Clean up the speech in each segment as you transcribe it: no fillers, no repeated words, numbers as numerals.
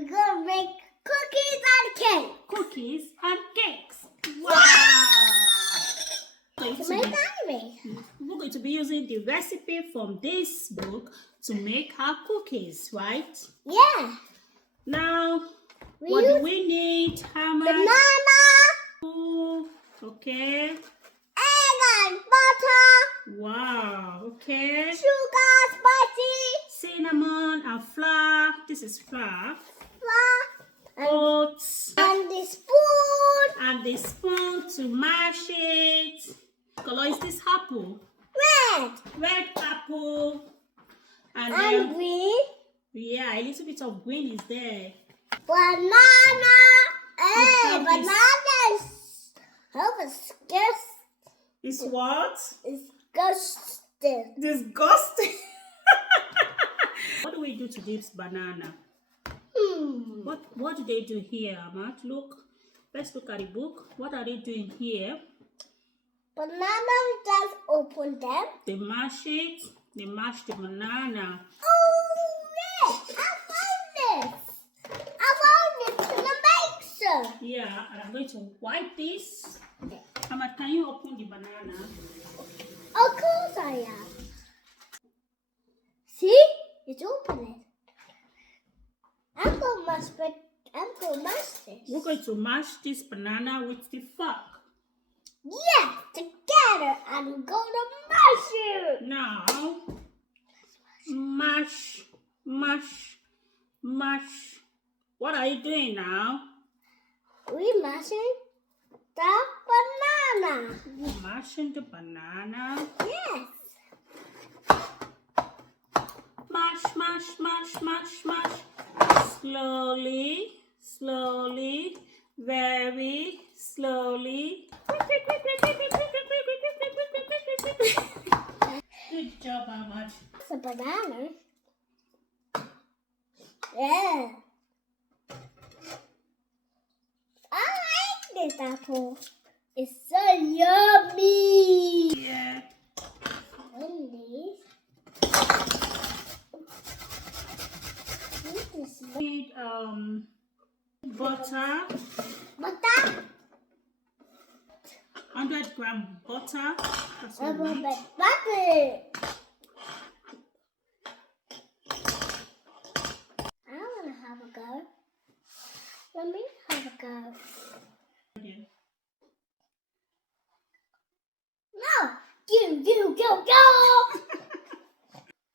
We're gonna make cookies and cake. Cookies and cakes. Wow! To my diary. We're going to be using the recipe from this book to make our cookies, right? Yeah. Now, what do we need? How much? Banana. Okay. Egg and butter. Wow. Okay. Sugar, spicy. Cinnamon and flour. This is flour. Flour. Oats. And the spoon. And the spoon to mash it. What color is this apple? Red. Red apple. And green. Yeah, a little bit of green is there. Banana. Hey, banana is disgusting. It's what? Disgusting. Disgusting. What do we do to this banana? What do they do here, Amat? Look. Let's look at the book. What are they doing here? Banana, just open them. They mash it. They mash the banana. Oh, yes. I found this. I found it in the mixer. Yeah, and I'm going to wipe this. Amat, can you open the banana? Of course I am. See? It's open. I'm going to mash this. We're going to mash this banana with the fork. Yes, together. I'm going to mash it. Now, mash, mash, mash. What are you doing now? We're mashing the banana. You're mashing the banana. Yes. Mash, mash, mash, mash, mash. Slowly, slowly, very slowly. Good job, Ahmad. It's a banana. Yeah. I like this apple. It's so yummy. Yeah. Wendy's. Need butter. Butter. 100-gram butter. That's what we need. Butter. I want to have a go. Let me have a go. Yeah. No! Go!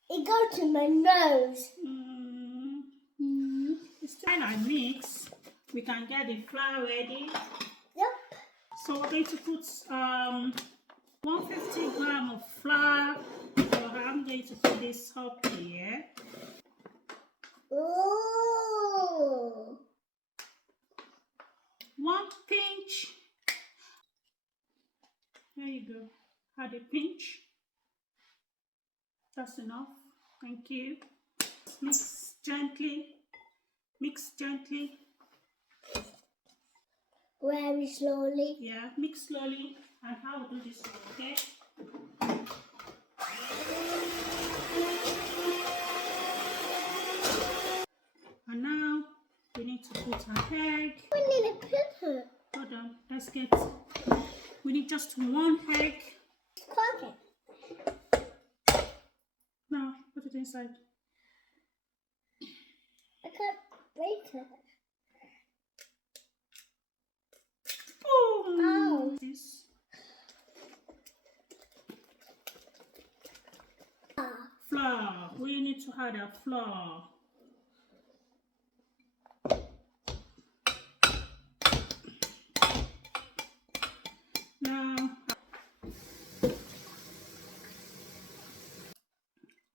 It goes to my nose. It's time I mix. We can get the flour ready. Yep. So we're going to put 150 gram of flour. So I'm going to put this up here. Ooh. 1 pinch. There you go. Add a pinch. That's enough. Thank you. Mix gently. Mix gently. Very slowly. Yeah, mix slowly. And I will do this one, okay? And now we need to put an egg. We need a picture. Hold on, let's get. We need just 1 egg. Crack it. Now put it inside. I can't break it. Oh. This. Flour. We need to add a flour.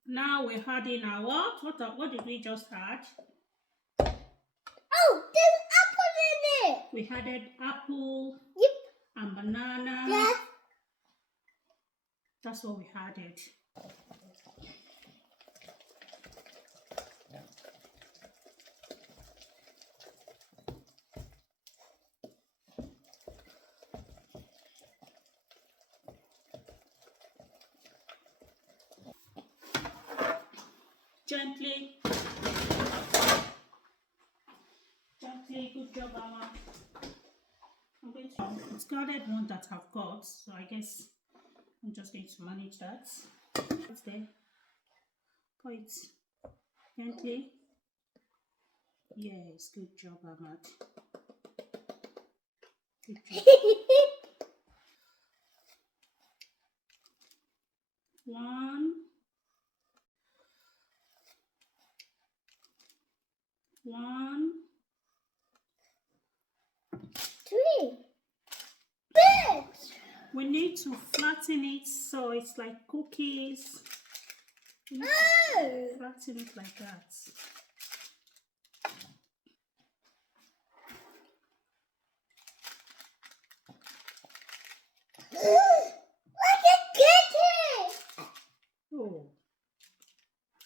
Now we're adding our what did we just add? Oh, there's apple in it. We added apple. Yep. And banana. Yes. That's what we added. Gently discarded one that I've got, so I guess I'm just going to manage that. What's there? Pour it gently. Yes, good job, Ahmad. Good job. One. Three. Big. We need to flatten it so it's like cookies. We need to flatten it like that. Like a kitty. Oh,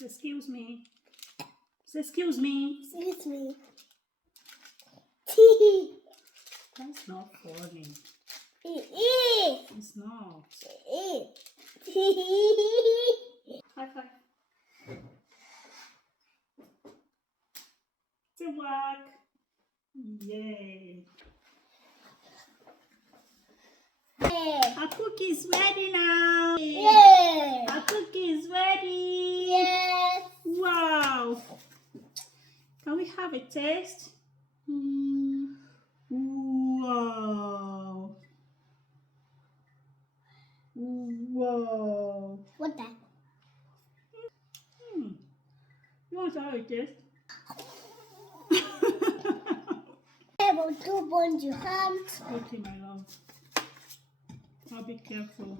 excuse me. Excuse me. Excuse me. That's not funny. It is. It's not. It is. High five. Teamwork. Yay. Our cookie is ready now. Yeah. Our cookie is ready. Yes. Wow. Can we have a taste? Wow. Wow. What that? You want to have a taste? Have a 2 points your hands. Okay, my love. I'll be careful.